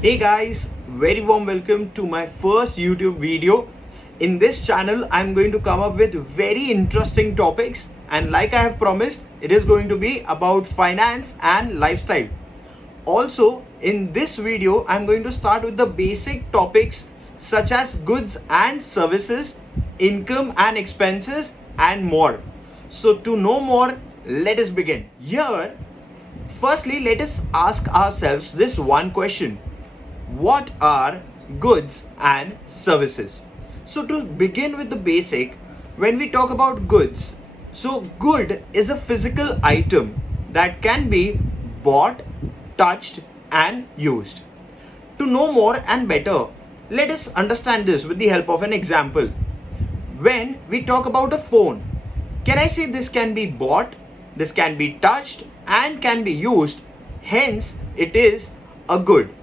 Hey guys, very warm welcome to my first YouTube video. In this channel, I'm going to come up with very interesting topics, and like I have promised, it is going to be about finance and lifestyle. Also, in this video, I'm going to start with the basic topics such as goods and services, income and expenses, and more. So, to know more, let us begin. Here, firstly, let us ask ourselves this one question: what are goods and services? So, to begin with the basic, when we talk about goods, so good is a physical item that can be bought, touched, and used. To know more and better, let us understand this with the help of an example. When we talk about a phone, can I say this can be bought, this can be touched, and can be used? Hence, it is a good.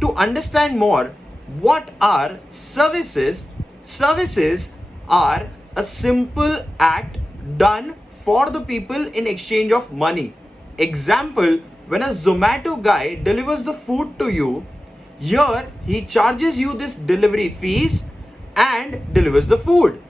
To understand more, what are services? Services are a simple act done for the people in exchange of money. Example, when a Zomato guy delivers the food to you, here he charges you this delivery fees and delivers the food.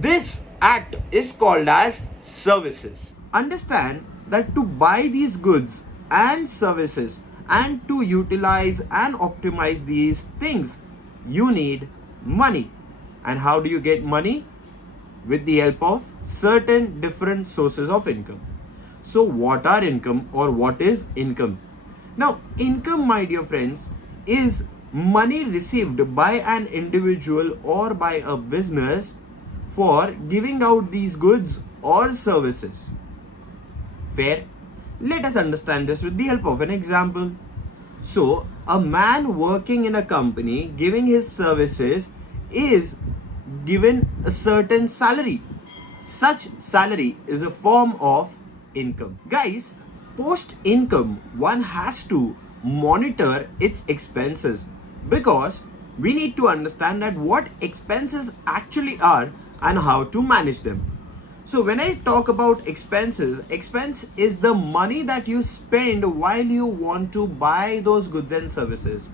This act is called as services. Understand that to buy these goods and services and to utilize and optimize these things, you need money. And how do you get money? With the help of certain different sources of income. So, what are income, or what is income? Now, income, my dear friends, is money received by an individual or by a business for giving out these goods or services. Fair? Let us understand this with the help of an example. So, a man working in a company giving his services is given a certain salary. Such salary is a form of income. Guys, post income, one has to monitor its expenses, because we need to understand that what expenses actually are and how to manage them. So when I talk about expenses, expense is the money that you spend while you want to buy those goods and services.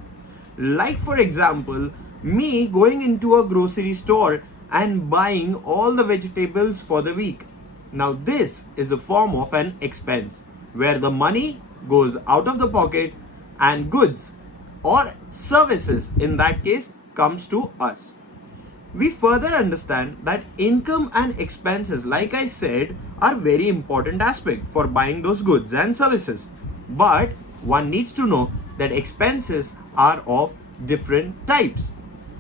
Like for example, me going into a grocery store and buying all the vegetables for the week. Now this is a form of an expense where the money goes out of the pocket and goods or services in that case comes to us. We further understand that income and expenses, like I said, are very important aspect for buying those goods and services. But one needs to know that expenses are of different types,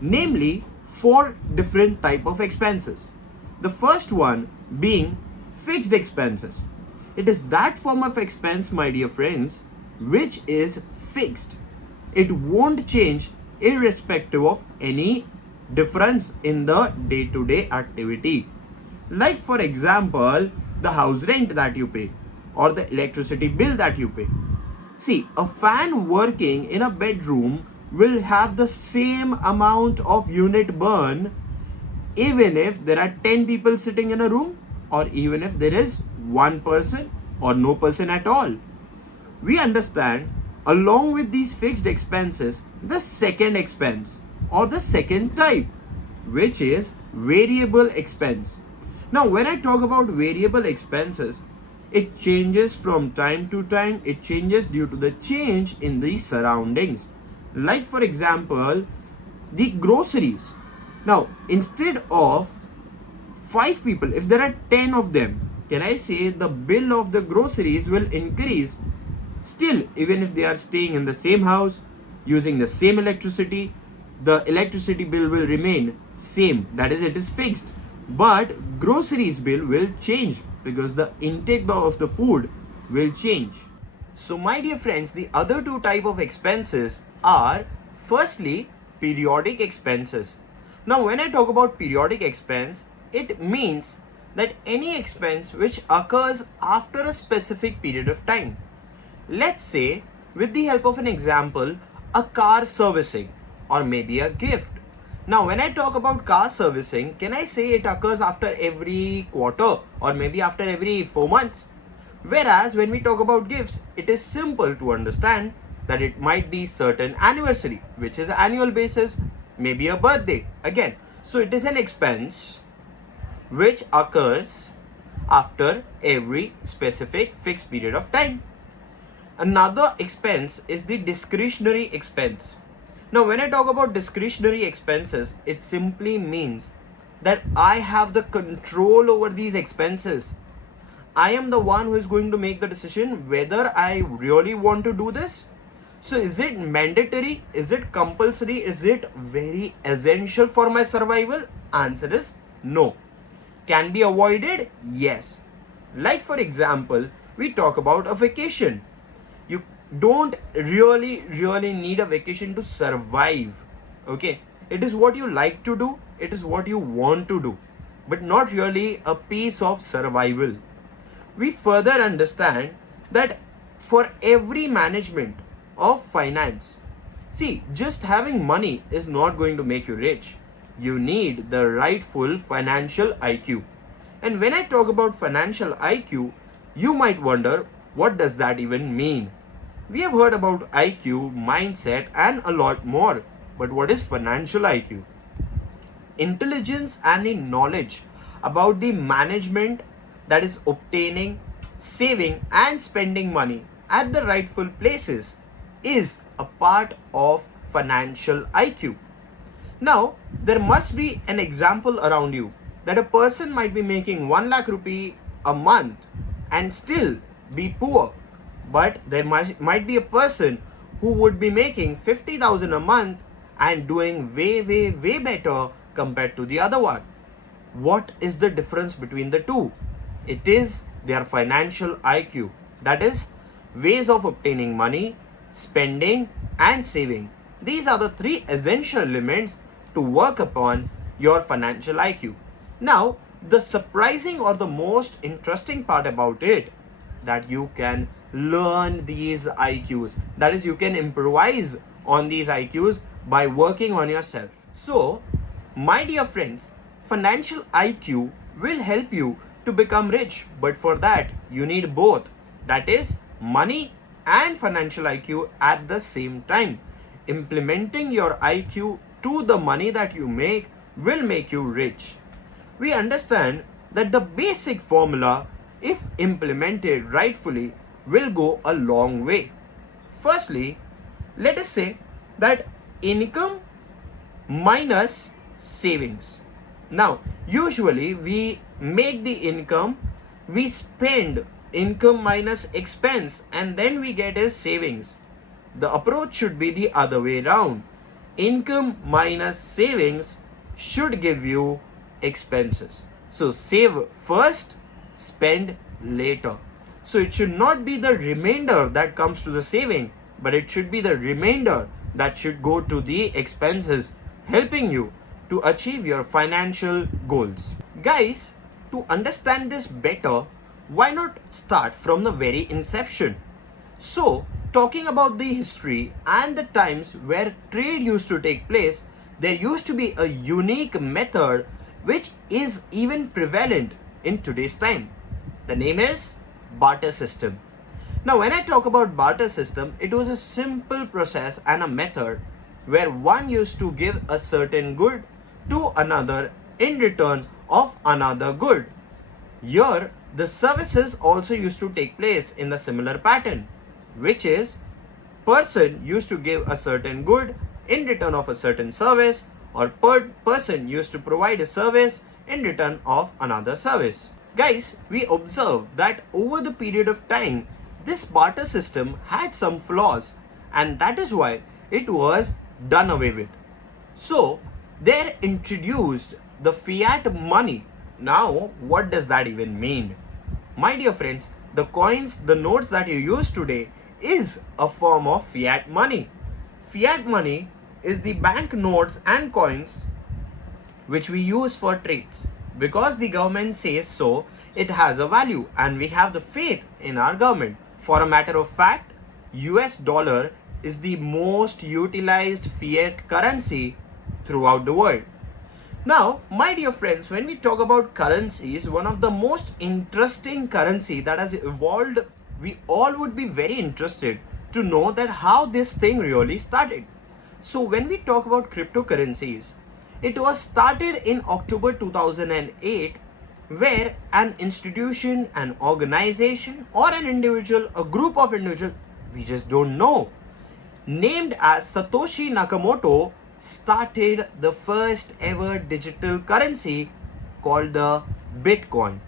namely four different type of expenses. The first one being fixed expenses. It is that form of expense, my dear friends, which is fixed. It won't change irrespective of any difference in the day-to-day activity. Like for example, the house rent that you pay or the electricity bill that you pay. See, a fan working in a bedroom will have the same amount of unit burn even if there are 10 people sitting in a room, or even if there is one person or no person at all. We understand along with these fixed expenses the second expense or the second type, which is variable expense. Now when I talk about variable expenses, it changes from time to time. It changes due to the change in the surroundings. Like for example, the groceries. Now instead of 5 people, if there are 10 of them, can I say the bill of the groceries will increase? Still, even if they are staying in the same house, using the same electricity, the electricity bill will remain same. That is, it is fixed. But groceries bill will change because the intake of the food will change. So my dear friends, the other two type of expenses are firstly periodic expenses. Now when I talk about periodic expense, it means that any expense which occurs after a specific period of time. Let's say, with the help of an example, a car servicing or maybe a gift. Now when I talk about car servicing, can I say it occurs after every quarter or maybe after every 4 months? Whereas when we talk about gifts, it is simple to understand. that it might be certain anniversary, which is annual basis, maybe a birthday again. So it is an expense which occurs after every specific fixed period of time. Another expense is the discretionary expense. Now, when I talk about discretionary expenses, it simply means that I have the control over these expenses. I am the one who is going to make the decision whether I really want to do this. So is it mandatory? Is it compulsory? Is it very essential for my survival? Answer is no. Can be avoided? Yes. Like for example, we talk about a vacation. You don't really need a vacation to survive. Okay, it is what you like to do, it is what you want to do, but not really a piece of survival. We further understand that for every management of finance, see, just having money is not going to make you rich. You need the rightful financial IQ. And when I talk about financial IQ, you might wonder, what does that even mean? We have heard about IQ, mindset, and a lot more. But what is financial IQ? Intelligence and the knowledge about the management, that is obtaining, saving, and spending money at the rightful places, is a part of financial IQ. Now, there must be an example around you that a person might be making 1 lakh rupee a month and still be poor. But there might be a person who would be making 50,000 a month and doing way better compared to the other one. What is the difference between the two? It is their financial IQ. That is, ways of obtaining money, spending, and saving. These are the 3 essential elements to work upon your financial IQ. Now, the surprising or the most interesting part about it, that you can learn these IQs. That is, you can improvise on these IQs by working on yourself. So, my dear friends, financial IQ will help you to become rich, but for that you need both, that is, money and financial IQ at the same time. Implementing your IQ to the money that you make will make you rich. We understand that the basic formula, if implemented rightfully, will go a long way. Firstly, let us say that income minus savings. Now, usually we make the income, we spend income minus expense, and then we get as savings. The approach should be the other way around. Income minus savings should give you expenses. So save first, spend later. So it should not be the remainder that comes to the saving, but it should be the remainder that should go to the expenses, helping you to achieve your financial goals. Guys, to understand this better, why not start from the very inception? So, talking about the history and the times where trade used to take place, there used to be a unique method which is even prevalent in today's time. The name is barter system. Now, when I talk about barter system, it was a simple process and a method where one used to give a certain good to another in return of another good. Here, the services also used to take place in the similar pattern, which is person used to give a certain good in return of a certain service, or person used to provide a service in return of another service. Guys, we observe that over the period of time, this barter system had some flaws, and that is why it was done away with. So, they introduced the fiat money. Now, what does that even mean? My dear friends, the coins, the notes that you use today is a form of fiat money. Fiat money is the bank notes and coins which we use for trades. Because the government says so, it has a value and we have the faith in our government. For a matter of fact, US dollar is the most utilized fiat currency throughout the world. Now, my dear friends, when we talk about currencies, one of the most interesting currency that has evolved, we all would be very interested to know that how this thing really started. So when we talk about cryptocurrencies, it was started in October 2008, where an institution, an organization, or an individual, a group of individuals, we just don't know, named as Satoshi Nakamoto, started the first ever digital currency called the Bitcoin.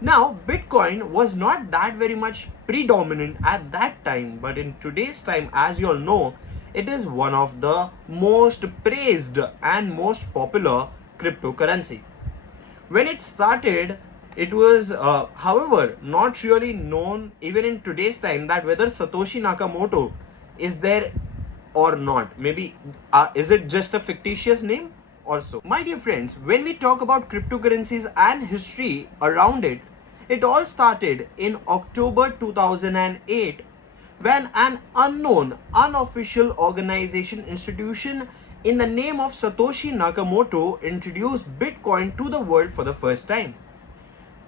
Now, Bitcoin was not that very much predominant at that time, but in today's time, as you all know, it is one of the most praised and most popular cryptocurrency. When it started, it was, however, not really known even in today's time that whether Satoshi Nakamoto is there or not. Maybe is it just a fictitious name or so? My dear friends, when we talk about cryptocurrencies and history around it, it all started in October 2008 when an unknown, unofficial organization institution in the name of Satoshi Nakamoto introduced Bitcoin to the world for the first time.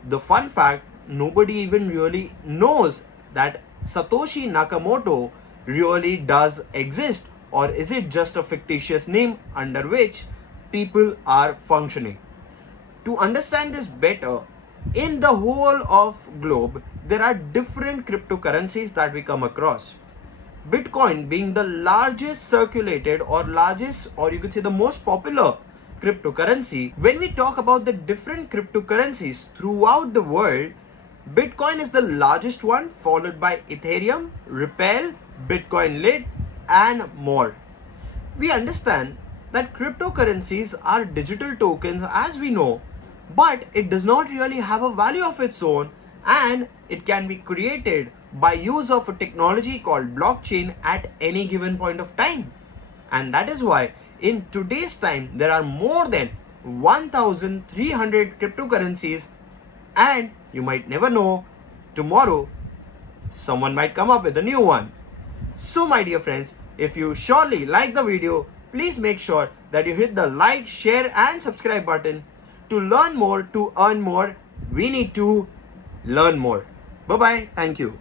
The fun fact, nobody even really knows that Satoshi Nakamoto really does exist, or is it just a fictitious name under which people are functioning? To understand this better, in the whole of globe, there are different cryptocurrencies that we come across. Bitcoin being the largest circulated or you could say the most popular cryptocurrency. When we talk about the different cryptocurrencies throughout the world, Bitcoin is the largest one, followed by Ethereum, Ripple, Bitcoin Lit, and more. We understand that cryptocurrencies are digital tokens, as we know, but it does not really have a value of its own, and it can be created by use of a technology called blockchain at any given point of time. And that is why in today's time there are more than 1,300 cryptocurrencies, and you might never know, tomorrow someone might come up with a new one. So my dear friends, if you surely like the video, please make sure that you hit the like, share and subscribe button. To learn more, to earn more, we need to learn more. Bye bye. Thank you.